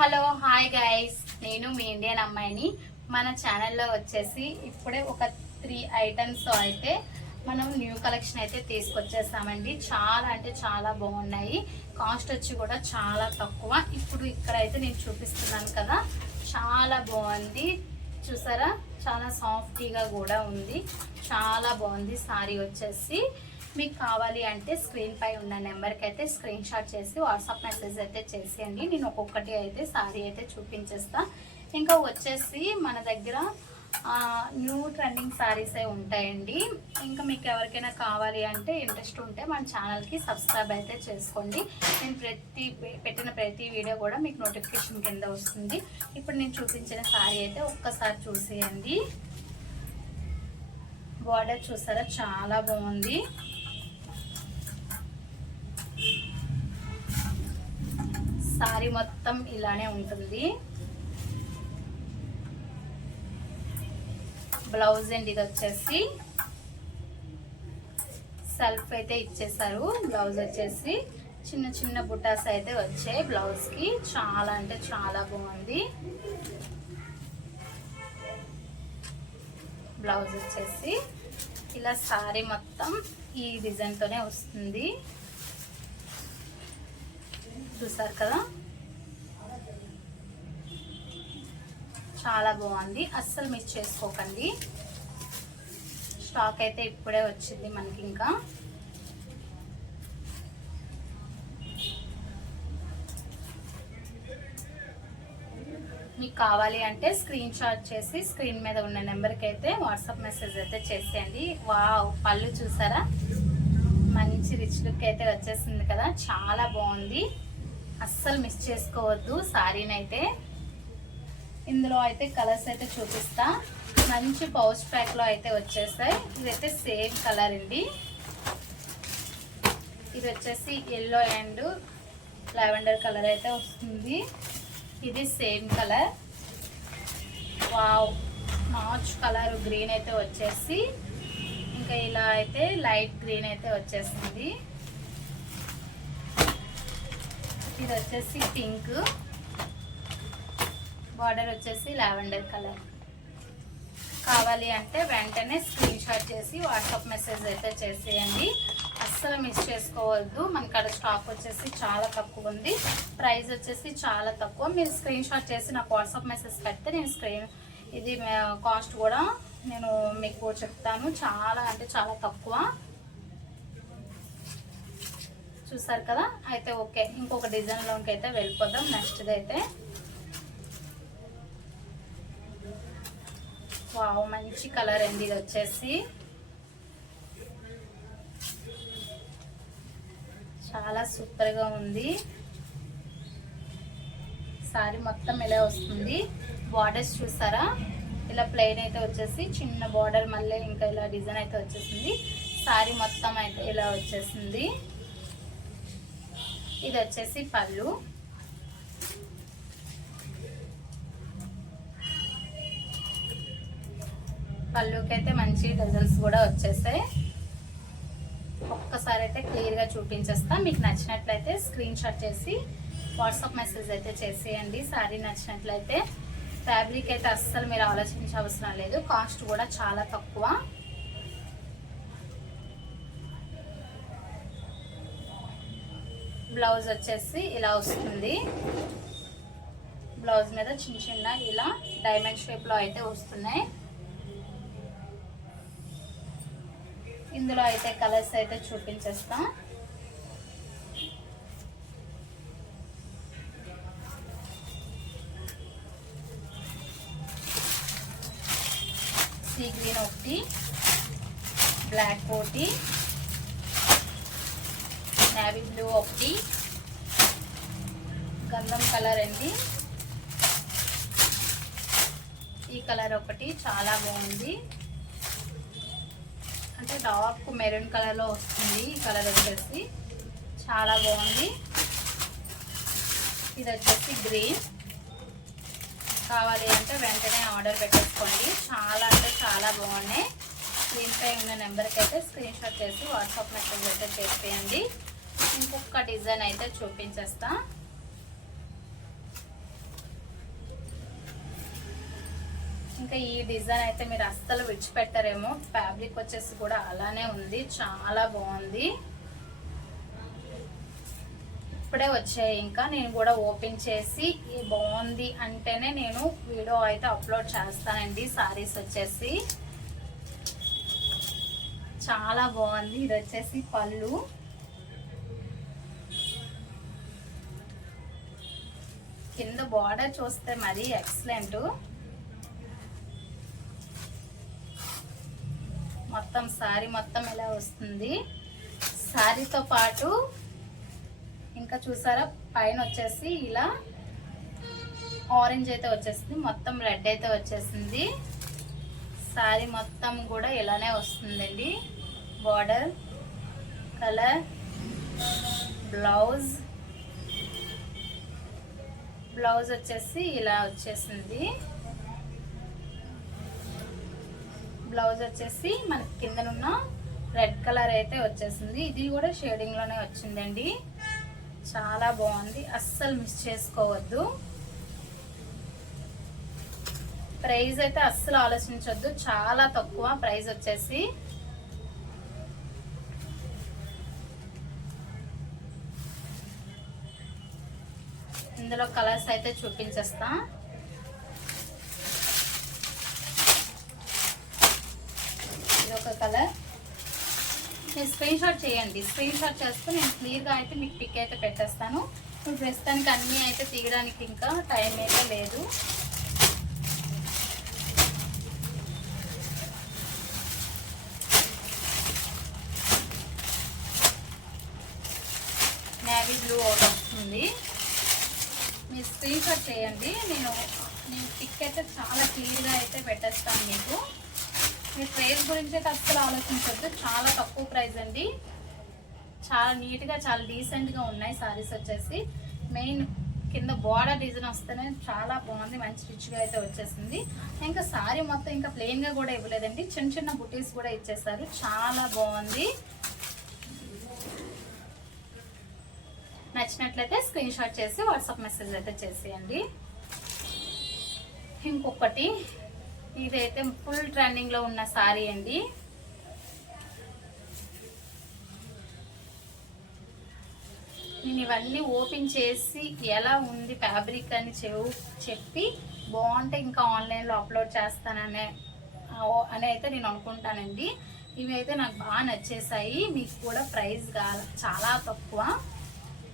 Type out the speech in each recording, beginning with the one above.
Hello hi guys, నేను మీ Indian అమ్మాయిని. మన ఛానల్లో వచ్చేసి ఇప్పుడే ఒక 3 ఐటమ్స్ అయితే మనం న్యూ కలెక్షన్ అయితే తీసుకొచ్చేసామండి. చాలా అంటే చాలా బాగున్నాయి. కాస్ట్ వచ్చి కూడా చాలా తక్కువ. ఇప్పుడు ఇక్కడైతే నేను చూపిస్తున్నాను కదా, చాలా బాగుంది. చూసారా, చాలా సాఫ్టీగా కూడా ఉంది. చాలా బాగుంది. సారీ వచ్చేసి మీకు కావాలి అంటే స్క్రీన్ పై ఉన్న నెంబర్కి అయితే స్క్రీన్ షాట్ చేసి వాట్సాప్ మెసేజ్ అయితే చేసేయండి. నేను ఒక్కొక్కటి అయితే సారీ అయితే చూపించేస్తా. ఇంకా వచ్చేసి మన దగ్గర న్యూ ట్రెండింగ్ సారీస్ అయి ఉంటాయండి. ఇంకా మీకు ఎవరికైనా కావాలి అంటే ఇంట్రెస్ట్ ఉంటే మన ఛానల్కి సబ్స్క్రైబ్ అయితే చేసుకోండి. నేను పెట్టిన ప్రతి వీడియో కూడా మీకు నోటిఫికేషన్ కింద వస్తుంది. ఇప్పుడు నేను చూపించిన సారీ అయితే ఒక్కసారి చూసేయండి. బార్డర్ చూసారా, చాలా బాగుంది. సారీ మొత్తం ఇలానే ఉంటుంది. బ్లౌజ్ అండి, ఇది వచ్చేసి సెల్ఫ్ అయితే ఇచ్చేసారు. బ్లౌజ్ వచ్చేసి చిన్న చిన్న బుటాస్ అయితే వచ్చాయి బ్లౌజ్కి. చాలా అంటే చాలా బాగుంది. బ్లౌజ్ వచ్చేసి ఇలా సారీ మొత్తం ఈ డిజైన్తోనే వస్తుంది. చూసారు కదా, చాలా బాగుంది. అస్సలు మిస్ చేసుకోకండి. స్టాక్ అయితే ఇప్పుడే వచ్చింది మనకి. ఇంకా మీకు కావాలి అంటే స్క్రీన్ షాట్ చేసి స్క్రీన్ మీద ఉన్న నెంబర్కి అయితే వాట్సాప్ మెసేజ్ అయితే చేసేయండి. వావ్, పళ్ళు చూసారా, మంచి రిచ్ లుక్ అయితే వచ్చేసింది కదా, చాలా బాగుంది. అస్సలు మిస్ చేసుకోవద్దు సారీని అయితే. ఇందులో అయితే కలర్స్ అయితే చూపిస్తా. మంచి పౌచ్ ప్యాక్లో అయితే వచ్చేస్తాయి. ఇదైతే సేమ్ కలర్ అండి. ఇది వచ్చేసి ఎల్లో అండ్ లావెండర్ కలర్ అయితే వస్తుంది. ఇది same colour. Wow, notch colour green అయితే వచ్చేసి, ఇంకా ఇలా అయితే లైట్ గ్రీన్ అయితే వచ్చేసింది. ఇది వచ్చేసి పింక్, బార్డర్ వచ్చేసి లావెండర్ కలర్. కావాలి అంటే వెంటనే స్క్రీన్ షాట్ చేసి వాట్సాప్ మెసేజ్ అయితే చేసేయండి. అస్సలు మిస్ చేసుకోవద్దు. మనకి అక్కడ స్టాక్ వచ్చేసి చాలా తక్కువ ఉంది. ప్రైస్ వచ్చేసి చాలా తక్కువ. మీరు స్క్రీన్ షాట్ చేసి నాకు వాట్సాప్ మెసేజ్ పెడితే నేను ఇది కాస్ట్ కూడా నేను మీకు చెప్తాను. చాలా అంటే చాలా తక్కువ. చూసారు కదా, అయితే ఓకే. ఇంకొక డిజైన్లోకి అయితే వెళ్ళిపోదాం. నెక్స్ట్ది అయితే వావ్, మంచి కలర్ అండి. ఇది వచ్చేసి చాలా సూపర్గా ఉంది. సారీ మొత్తం ఇలా వస్తుంది. బార్డర్స్ చూసారా, ఇలా ప్లెయిన్ అయితే వచ్చేసి చిన్న బార్డర్, మళ్ళీ ఇంకా ఇలా డిజైన్ అయితే వచ్చేసింది. సారీ మొత్తం అయితే ఇలా వచ్చేసింది. ఇది వచ్చేసి పళ్ళు. పళ్ళుకి అయితే మంచి డిజైన్స్ కూడా వచ్చేసాయి. ఒక్కసారి అయితే క్లియర్గా చూపించేస్తా. మీకు నచ్చినట్లయితే స్క్రీన్ షాట్ చేసి వాట్సాప్ మెసేజ్ అయితే చేసేయండి. సారీ నచ్చినట్లయితే. ఫ్యాబ్రిక్ అయితే అస్సలు మీరు ఆలోచించవసరం లేదు. కాస్ట్ కూడా చాలా తక్కువ. బ్లౌజ్ వచ్చేసి ఇలా వస్తుంది. బ్లౌజ్ మీద చిన్న చిన్న ఇలా డైమండ్ షేప్లో అయితే వస్తున్నాయి. ఇందులో అయితే కలర్స్ అయితే చూపించేస్తాం. సీ గ్రీన్ ఒకటి, బ్లాక్ ఒకటి, నేవీ బ్లూ ఒకటి, గంధం కలర్ అండి. ఈ కలర్ ఒకటి చాలా బాగుంది. అంటే డార్క్ మెరూన్ కలర్లో వస్తుంది. ఈ కలర్ వచ్చేసి చాలా బాగుంది. ఇది వచ్చేసి గ్రీన్. కావాలి అంటే వెంటనే ఆర్డర్ పెట్టేసుకోండి. చాలా అంటే చాలా బాగున్నాయి. స్క్రీన్ పై ఉన్న నెంబర్కి అయితే స్క్రీన్ షాట్ చేసి వాట్సాప్ మెసేజ్ అయితే చేసేయండి. ఇంకొక డిజైన్ అయితే చూపించేస్తా. ఇంకా ఈ డిజైన్ అయితే మీరు అస్సలు విడిచిపెట్టరేమో. ఫ్యాబ్రిక్ వచ్చేసి కూడా అలానే ఉంది, చాలా బాగుంది. ఇప్పుడే వచ్చాయి, ఇంకా నేను కూడా ఓపెన్ చేసి బాగుంది అంటేనే నేను వీడియో అయితే అప్లోడ్ చేస్తానండి. సారీస్ వచ్చేసి చాలా బాగుంది. ఇది వచ్చేసి పళ్ళు, కింద బార్డర్ చూస్తే మరీ ఎక్సలెంట్. మొత్తం సారీ మొత్తం ఇలా వస్తుంది. సారీతో పాటు ఇంకా చూసారా పైన వచ్చేసి ఇలా ఆరెంజ్ అయితే వచ్చేసింది, మొత్తం రెడ్ అయితే వచ్చేసింది. సారీ మొత్తం కూడా ఇలానే వస్తుందండి. బార్డర్, కలర్, బ్లౌజ్ వచ్చేసి ఇలా వచ్చేసింది. బ్లౌజ్ వచ్చేసి మనకి కిందనున్న రెడ్ కలర్ అయితే వచ్చేసింది. ఇది కూడా షేడింగ్ లోనే వచ్చిందండి. చాలా బాగుంది, అస్సలు మిస్ చేసుకోవద్దు. ప్రైస్ అయితే అస్సలు ఆలోచించవద్దు, చాలా తక్కువ ప్రైస్ వచ్చేసి. ఇందులో కలర్స్ అయితే చూపించేస్తా. ఇది ఒక కలర్. మీరు స్క్రీన్ షాట్ చేయండి, స్క్రీన్ షాట్ చేస్తే నేను క్లియర్గా అయితే మీకు పిక్ అయితే పెట్టేస్తాను. ఇప్పుడు ప్రస్తుతానికి అన్నీ అయితే తీయడానికి ఇంకా టైం అయితే లేదు. నేవీ బ్లూ ఒకటి వస్తుంది, మీరు స్క్రీన్ షాట్ చేయండి. నేను పిక్ అయితే చాలా క్లియర్గా అయితే పెట్టేస్తాను మీకు. మీరు ప్రైస్ గురించి అయితే అస్సలు ఆలోచించవద్దు, చాలా తక్కువ ప్రైస్ అండి. చాలా నీట్గా చాలా డీసెంట్గా ఉన్నాయి సారీస్ వచ్చేసి. మెయిన్ కింద బార్డర్ డిజైన్ వస్తేనే చాలా బాగుంది, మంచి రిచ్గా అయితే వచ్చేసింది. ఇంకా సారీ మొత్తం ఇంకా ప్లెయిన్గా కూడా ఇవ్వలేదండి, చిన్న చిన్న బుటీస్ కూడా ఇచ్చేసారు, చాలా బాగుంది. నచ్చినట్లయితే స్క్రీన్ షాట్ చేసి వాట్సాప్ మెసేజ్ అయితే చేసేయండి. ఇంకొకటి, ఇదైతే ఫుల్ ట్రెండింగ్ లో ఉన్న సారీ అండి. నేను ఇవన్నీ ఓపెన్ చేసి ఎలా ఉంది ఫ్యాబ్రిక్ అని చెప్పి బాగుంటే ఇంకా ఆన్లైన్లో అప్లోడ్ చేస్తానని అయితే నేను అనుకుంటానండి. ఇవి అయితే నాకు బాగా నచ్చేసాయి, మీకు కూడా ప్రైస్ చాలా తక్కువ.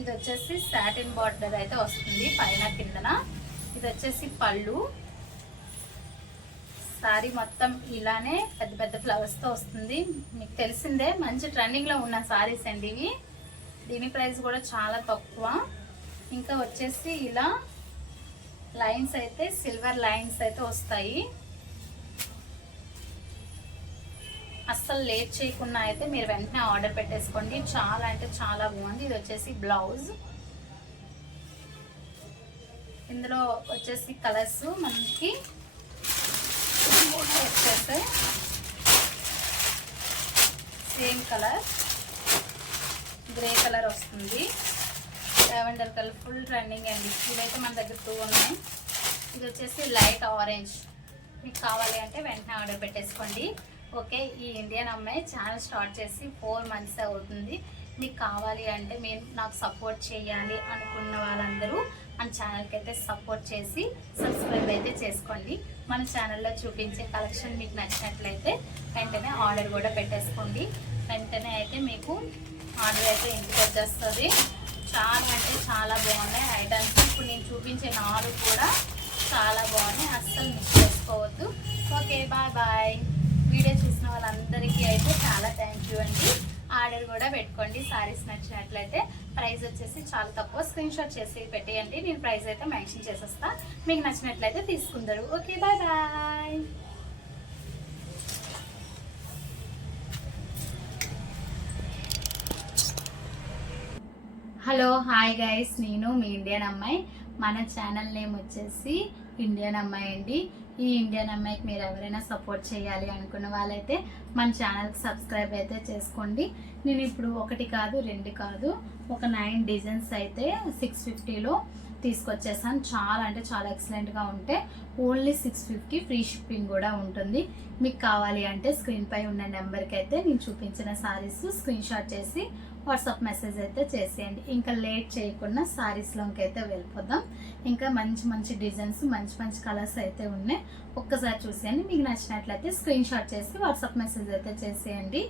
ఇది వచ్చేసి సాటిన్ బార్డర్ అయితే వస్తుంది పైన కిందన. ఇది వచ్చేసి పళ్ళు. సారీ మొత్తం ఇలానే పెద్ద పెద్ద ఫ్లవర్స్తో వస్తుంది, మీకు తెలిసిందే. మంచి ట్రెండింగ్లో ఉన్న సారీస్ అండి ఇవి. దీని ప్రైస్ కూడా చాలా తక్కువ. ఇంకా వచ్చేసి ఇలా లైన్స్ అయితే సిల్వర్ లైన్స్ అయితే వస్తాయి. అస్సలు లేట్ చేయకుండా అయితే మీరు వెంటనే ఆర్డర్ పెట్టేసుకోండి, చాలా అంటే చాలా బాగుంది. ఇది వచ్చేసి బ్లౌజ్. ఇందులో వచ్చేసి కలర్స్ మనకి వచ్చేస్తాయి. సేమ్ కలర్ గ్రే కలర్ వస్తుంది, లావెండర్ కలర్ ఫుల్ ట్రెండింగ్ అండి. ఇదైతే మన దగ్గర 2 ఉన్నాయి. ఇది వచ్చేసి లైట్ ఆరెంజ్. మీకు కావాలి అంటే వెంటనే ఆర్డర్ పెట్టేసుకోండి. ఓకే, ఈ ఇండియన్ అమ్మాయి ఛానల్ స్టార్ట్ చేసి 4 మంత్స్ అవుతుంది. మీకు కావాలి అంటే మీరు నాకు సపోర్ట్ చేయాలి అనుకున్న వాళ్ళందరూ మన ఛానల్కి అయితే సపోర్ట్ చేసి సబ్స్క్రైబ్ అయితే చేసుకోండి. మన ఛానల్లో చూపించే కలెక్షన్ మీకు నచ్చినట్లయితే వెంటనే ఆర్డర్ కూడా పెట్టేసుకోండి. వెంటనే అయితే మీకు ఆర్డర్ అయితే ఇంటికి వచ్చేస్తుంది. చాలా అంటే చాలా బాగున్నాయి ఐటమ్స్. ఇప్పుడు నేను చూపించే 4 కూడా చాలా బాగున్నాయి, అస్సలు మిస్ చేసుకోవద్దు. Okay, bye bye. వీడియో చూసిన వాళ్ళందరికీ అయితే చాలా థ్యాంక్ యూ అండి. ఆర్డర్ కూడా పెట్టుకోండి సారీస్ నచ్చినట్లయితే. ప్రైస్ వచ్చేసి చాలా తక్కువ, స్క్రీన్ షాట్ చేసి పెట్టేయండి, నేను ప్రైస్ అయితే మెన్షన్ చేసేస్తా. మీకు నచ్చినట్లయితే తీసుకుందరు. Okay, bye bye. Hello, hi guys, నేను మీ ఇండియన్ అమ్మాయి. మన ఛానల్ నేమ్ వచ్చేసి ఇండియన్ అమ్మాయి అండి. ఈ ఇండియన్ అమ్మాయికి మీరు ఎవరైనా సపోర్ట్ చేయాలి అనుకున్న వాళ్ళైతే మన ఛానల్కి సబ్స్క్రైబ్ అయితే చేసుకోండి. నేను ఇప్పుడు 1 కాదు 2 కాదు ఒక 9 డిజైన్స్ అయితే 650లో తీసుకొచ్చేసాను. చాలా అంటే చాలా ఎక్సలెంట్గా ఉంటే ఓన్లీ 650 ఫ్రీ షిప్పింగ్ కూడా ఉంటుంది. మీకు కావాలి అంటే స్క్రీన్ పై ఉన్న నెంబర్కి అయితే నేను చూపించిన శారీస్ స్క్రీన్ షాట్ చేసి వాట్సాప్ మెసేజ్ అయితే చేసేయండి. ఇంకా లేట్ చేయకుండా శారీస్లోకి అయితే వెళ్ళిపోదాం. ఇంకా మంచి మంచి డిజైన్స్, మంచి మంచి కలర్స్ అయితే ఉన్నాయి. ఒక్కసారి చూసేయండి. మీకు నచ్చినట్లయితే స్క్రీన్ షాట్ చేసి వాట్సాప్ మెసేజ్ అయితే చేసేయండి.